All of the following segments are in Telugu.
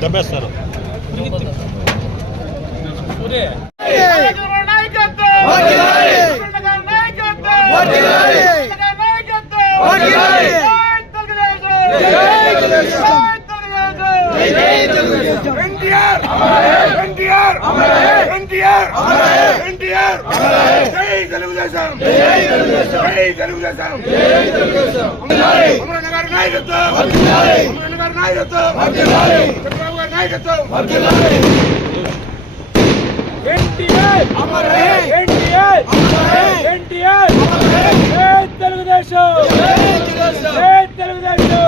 దబ్బేస్తారు. నాయకత్వం ఎన్టీఆర్ ఎన్టీఆర్ ఎన్టీఆర్ జై తెలుగుదేశం జై తెలుగుదేశం. జై తెలుగుదేశం. అమరన్న గారి నాయకత్వం. అమరన్న గారి నాయకత్వం. చంద్రబాబు గారి నాయకత్వం. ఎన్టీఆర్. ఎన్టీఆర్. ఎన్టీఆర్. జై తెలుగుదేశం. జై తెలుగుదేశం.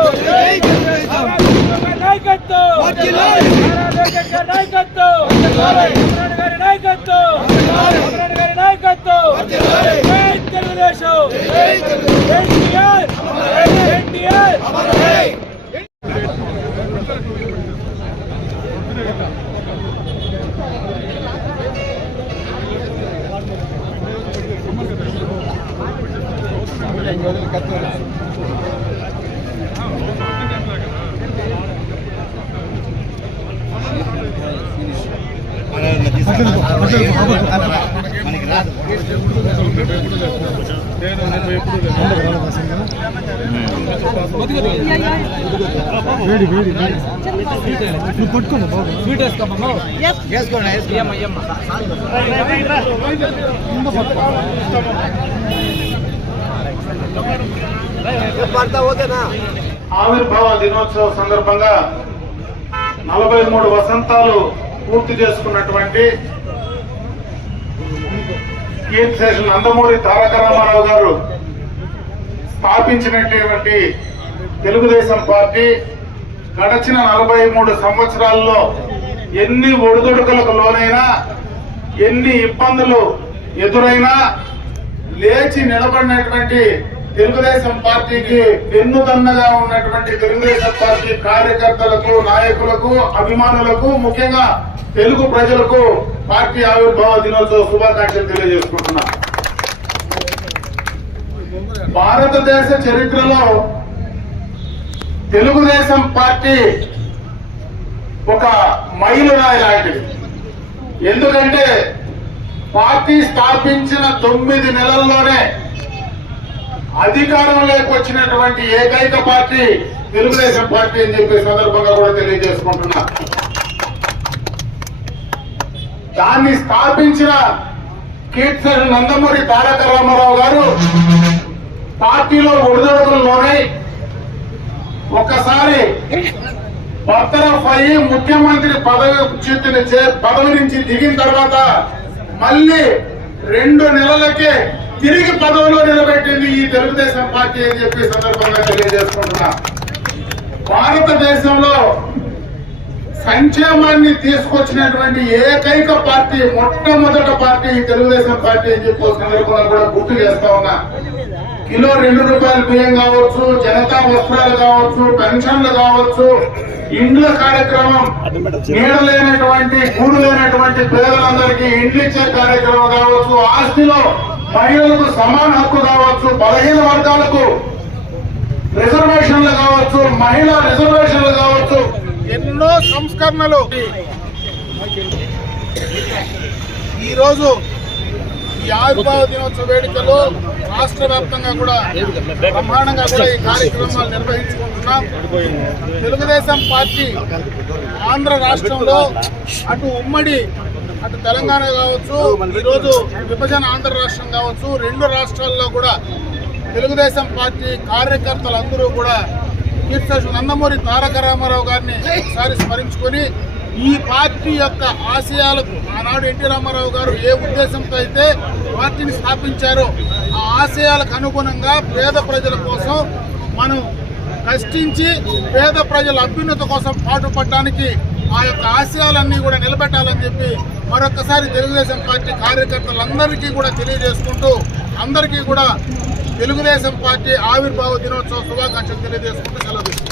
నాయకత్వం. నాయకత్వం నాయకత్వం. గారి పదిహేను రోజుల క్రితం మనకి రాదు వేడి వేడి నువ్వు పట్టుకోండి బాబు స్వీట్ వేసుకోమ్మా వేసుకోండి వేసుకోమ్మా ఆవిర్భావ దినోత్సవ సందర్భంగా నలభై మూడు వసంతాలు పూర్తి చేసుకున్నటువంటి కీర్తిశేషులు నందమూరి తారక రామారావు గారు స్థాపించినటువంటి తెలుగుదేశం పార్టీ గడచిన నలభై మూడు సంవత్సరాల్లో ఎన్ని ఒడిదుడుకులకు లోనైనా ఎన్ని ఇబ్బందులు ఎదురైనా లేచి నిలబడినటువంటి తెలుగుదేశం పార్టీకి వెన్నుదన్నగా ఉన్నటువంటి తెలుగుదేశం పార్టీ కార్యకర్తలకు నాయకులకు అభిమానులకు ముఖ్యంగా తెలుగు ప్రజలకు పార్టీ ఆవిర్భావ దినోత్సవ శుభాకాంక్షలు తెలియజేసుకుంటున్నా. భారతదేశ చరిత్రలో తెలుగుదేశం పార్టీ ఒక మైలురాయి లాంటిది. ఎందుకంటే పార్టీ స్థాపించిన తొమ్మిది నెలల్లోనే అధికారంలోకి వచ్చినటువంటి ఏకైక పార్టీ తెలుగుదేశం పార్టీ అని చెప్పే సందర్భంగా కూడా తెలియజేసుకుంటున్నా. దాన్ని స్థాపించిన కీర్తన నందమూరి తారక రామారావు గారు పార్టీలో ఒడిదొడుకుల్లోనై ఒక్కసారి బర్తరఫ్ అయ్యి ముఖ్యమంత్రి పదవి చే- పదవి నుంచి దిగిన తర్వాత మళ్ళీ రెండు నెలలకే తిరిగి పదవిలో నిలబెట్టింది ఈ తెలుగుదేశం పార్టీ అని చెప్పి సందర్భంగా తెలియజేసుకుంటున్నా. భారతదేశంలో సంక్షేమాన్ని తీసుకొచ్చినటువంటి ఏకైక పార్టీ మొట్టమొదటి పార్టీ ఈ తెలుగుదేశం పార్టీ అని చెప్పి సందర్భంగా కూడా గుర్తు చేస్తా ఉన్నా. కిలో రెండు రూపాయల బియ్యం కావచ్చు జనతా వస్త్రాలు కావచ్చు పెన్షన్లు కావచ్చు ఇండ్ల కార్యక్రమం నీడ లేనటువంటి గూడు లేనటువంటి పేదలందరికీ ఇండ్లు ఇచ్చే కార్యక్రమం కావచ్చు ఆస్తిలో మహిళలకు సమాన హక్కు కావచ్చు బలహీన వర్గాలకు రిజర్వేషన్లు కావచ్చు మహిళా రిజర్వేషన్లు కావచ్చు. ఎన్నో సంస్కరణలు. ఈరోజు ఈ ఆవిర్భావ దినోత్సవ వేడుకలో రాష్ట్ర వ్యాప్తంగా కూడా బ్రహ్మాండంగా కూడా ఈ కార్యక్రమాలు నిర్వహించుకుంటున్నాం. తెలుగుదేశం పార్టీ ఆంధ్ర రాష్ట్రంలో అటు ఉమ్మడి అటు తెలంగాణ కావచ్చు ఈరోజు విభజన ఆంధ్ర రాష్ట్రం కావచ్చు రెండు రాష్ట్రాల్లో కూడా తెలుగుదేశం పార్టీ కార్యకర్తలందరూ కూడా కీర్తి నందమూరి తారక రామారావు గారిని ఒకసారి స్మరించుకొని ఈ పార్టీ యొక్క ఆశయాలకు ఆనాడు ఎన్టీ రామారావు గారు ఏ ఉద్దేశంతో అయితే పార్టీని స్థాపించారో ఆ ఆశయాలకు అనుగుణంగా పేద ప్రజల కోసం మనం కష్టించి పేద ప్రజల అభ్యున్నత కోసం పాటుపడడానికి ఆ యొక్క ఆశయాలన్నీ కూడా నిలబెట్టాలని చెప్పి మరొకసారి తెలుగుదేశం పార్టీ కార్యకర్తలందరికీ కూడా తెలియజేసుకుంటూ అందరికీ కూడా తెలుగుదేశం పార్టీ ఆవిర్భావ దినోత్సవ శుభాకాంక్షలు తెలియజేసుకుంటూ సెలవు